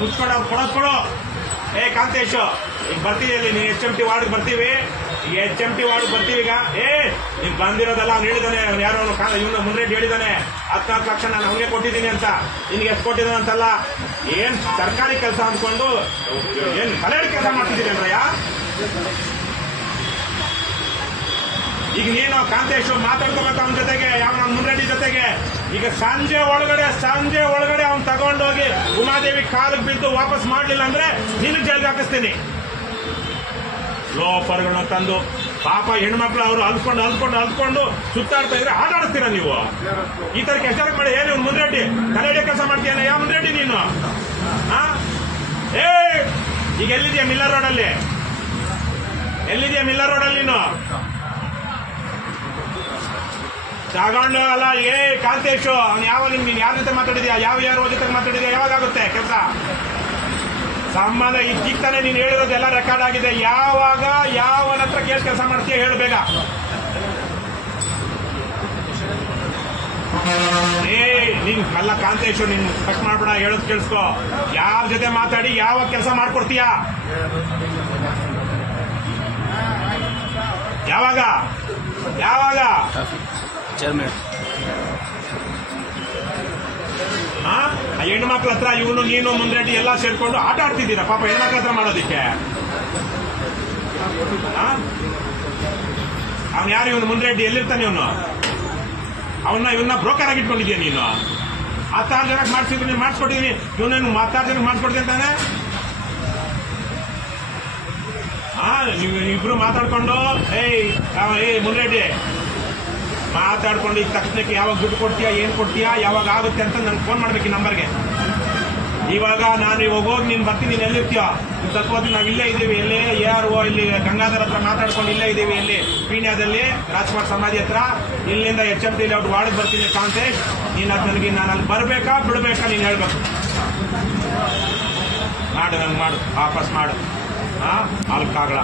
ಮುಚ್ಕೊಂಡು ಅವ್ರು ಕೊಡೋ ಕಾಂತೇಶ್ ಈಗ ಬರ್ತೀವಿ ಅಲ್ಲಿ ನೀವು HMT ವಾರ್ಡ್ಗೆ ಬರ್ತೀವಿ. ಈಗ HMT ವಾರ್ಡ್ ಬರ್ತೀವಿ. ಈಗ ನೀವ್ ಬಂದಿರೋದಲ್ಲ ಅವ್ನು ಹೇಳಿದಾನೆ, ಯಾರೋ ಇವನು ಮುನ್ರೆಡ್ಡಿ ಹೇಳಿದಾನೆ 14 ಲಕ್ಷ ನಾನು ಅವನಿಗೆ ಕೊಟ್ಟಿದ್ದೀನಿ ಅಂತ. ನಿನ್ಗೆ ಎಷ್ಟು ಕೊಟ್ಟಿದ್ದಾನೆ ಅಂತಲ್ಲ, ಏನ್ ಸರ್ಕಾರಿ ಕೆಲಸ ಅಂದ್ಕೊಂಡು ಏನ್ ಕಲೆಯ ಕೆಲಸ ಮಾಡ್ತಿದ್ದೀನಿ ಅಂದ್ರಯ್ಯ. ಈಗ ನೀನು ಕಾಂತೇಶ್ ಮಾತಾಡ್ಕೋಬೇಕು ಅವನ ಜೊತೆಗೆ, ಯಾವ ಮುನ್ರೆಡ್ಡಿ ಜೊತೆಗೆ. ಈಗ ಸಂಜೆ ಒಳಗಡೆ ಅವ್ನು ತಗೊಂಡೋಗಿ ಉಮಾದೇವಿ ಕಾಲಿಗೆ ಬಿದ್ದು ವಾಪಸ್ ಮಾಡ್ಲಿಲ್ಲ ಅಂದ್ರೆ ನಿನಗೆ ಜೈಲ್ಗೆ ಹಾಕಿಸ್ತೀನಿ. ಲೋಫರ್ಗಳನ್ನ ತಂದು ಪಾಪ ಹೆಣ್ಮಕ್ಳು ಅವರು ಅಲ್ಕೊಂಡು ಸುತ್ತಾಡ್ತಾ ಇದ್ರೆ ಆಟ ಆಡಿಸ್ತೀರ ನೀವು. ಈ ತರ ಕೆಲಸ ಮಾಡಿ ಏನು ಮುನ್ರೆಡ್ಡಿ ಕಲೆಯ ಕೆಲಸ ಮಾಡ್ತೀಯನ ಯಾವ ಮುನ್ರೆಡ್ಡಿ ನೀನು? ಈಗ ಎಲ್ಲಿದೆಯಾ ಮಿಲ್ಲರ್ ರೋಡಲ್ಲಿ? ನೀನು ತಗೊಂಡು ಅಲ್ಲ ಕಾಂತೇಶ್ ಅವ್ನು ನೀನ್ ಯಾರ ಜೊತೆ ಮಾತಾಡಿದ್ಯಾ, ಯಾರ ಜೊತೆ ಮಾತಾಡಿದ್ಯಾ, ಯಾವಾಗುತ್ತೆ ಕೆಲಸ ಸಂಬಂಧ? ಈಗ ತಾನೇ ನೀನು ಹೇಳಿರೋದೆಲ್ಲ ರೆಕಾರ್ಡ್ ಆಗಿದೆ. ಯಾವನ ಹತ್ರ ಕೆಲಸ ಮಾಡ್ತೀಯ ಹೇಳು ಬೇಗ. ನೀನ್ ಅಲ್ಲ ಕಾಂತೇಶ್, ನೀನ್ ಕಟ್ ಮಾಡ್ಬೇಡ, ಹೇಳೋದು ಕೇಳಿಸ್ಕೊ. ಯಾರ ಜೊತೆ ಮಾತಾಡಿ ಯಾವಾಗ ಕೆಲಸ ಮಾಡ್ಕೊಡ್ತೀಯ? ಯಾವಾಗ ಹೆಣ್ಮಕ್ಳ ಹತ್ರ ಇವನು ನೀನು ಮುನ್ರೆಡ್ಡಿ ಎಲ್ಲ ಸೇರ್ಕೊಂಡು ಆಟ ಆಡ್ತಿದ್ದೀರಾ ಪಾಪ ಹೆಣ್ಮಕ್ಳ ಹತ್ರ ಮಾಡೋದಿಕ್ಕೆ. ಅವನು ಯಾರು ಇವನು ಮುನ್ರೆಡ್ಡಿ? ಎಲ್ಲಿರ್ತಾನೆ ಇವನು? ಇವನ್ನ ಬ್ರೋಕರ್ ಆಗಿ ಇಟ್ಕೊಂಡಿದ್ಯಾ ನೀನು? 16 ಜನಕ್ಕೆ ಮಾಡಿಸಿದ್ರು, ನೀನು ಮಾಡಿಸ್ಕೊಟ್ಟಿದ್ದೀನಿ. ಇವನೇನು 16 ಜನಕ್ಕೆ ಮಾಡಿಸ್ಕೊಡ್ತೀನಿ ಅಂತಾನೆ? ನೀವು ಇಬ್ರು ಮಾತಾಡ್ಕೊಂಡು ಮುನ್ರೆಡ್ಡಿ ಮಾತಾಡ್ಕೊಂಡು ಈಗ ತಕ್ಷಣಕ್ಕೆ ಯಾವಾಗ ದುಡ್ಡು ಕೊಡ್ತೀಯಾ, ಏನ್ ಕೊಡ್ತೀಯಾ, ಯಾವಾಗ ಆಗುತ್ತೆ ಅಂತ ನನ್ಗೆ ಫೋನ್ ಮಾಡ್ಬೇಕು ಈ ನಂಬರ್ಗೆ. ಇವಾಗ ನಾನು ಇವಾಗ ಹೋಗಿ ನೀನು ಬರ್ತೀನಿ, ನೀನು ಎಲ್ಲಿರ್ತೀಯೋ ಸ್ವಲ್ಪ ಹೊತ್ತು ನಾವು ಇಲ್ಲೇ ಇದ್ದೀವಿ. ಎಲ್ಲಿ ARO ಇಲ್ಲಿ ಗಂಗಾಧರ ಹತ್ರ ಮಾತಾಡ್ಕೊಂಡು ಇಲ್ಲೇ ಇದ್ದೀವಿ. ಇಲ್ಲಿ ಪೀಣ್ಯದಲ್ಲಿ ರಾಜ್ಕುಮಾರ್ ಸಮಾಧಿ ಹತ್ರ. ಇಲ್ಲಿಂದ HMT ಲೇಔಟ್ ವಾರ್ಡ್ಗೆ ಬರ್ತೀನಿ ಕಾಂತೇಶ್. ನೀನು ಅದು ನನಗೆ ನಾನು ಅಲ್ಲಿ ಬರಬೇಕಾ ಬಿಡಬೇಕಾ ನೀನು ಹೇಳ್ಬೇಕು. ಮಾಡು, ನನ್ಗೆ ಮಾಡು, ವಾಪಸ್ ಮಾಡು. ಅಲ್ಕಾಗಲ್ಲ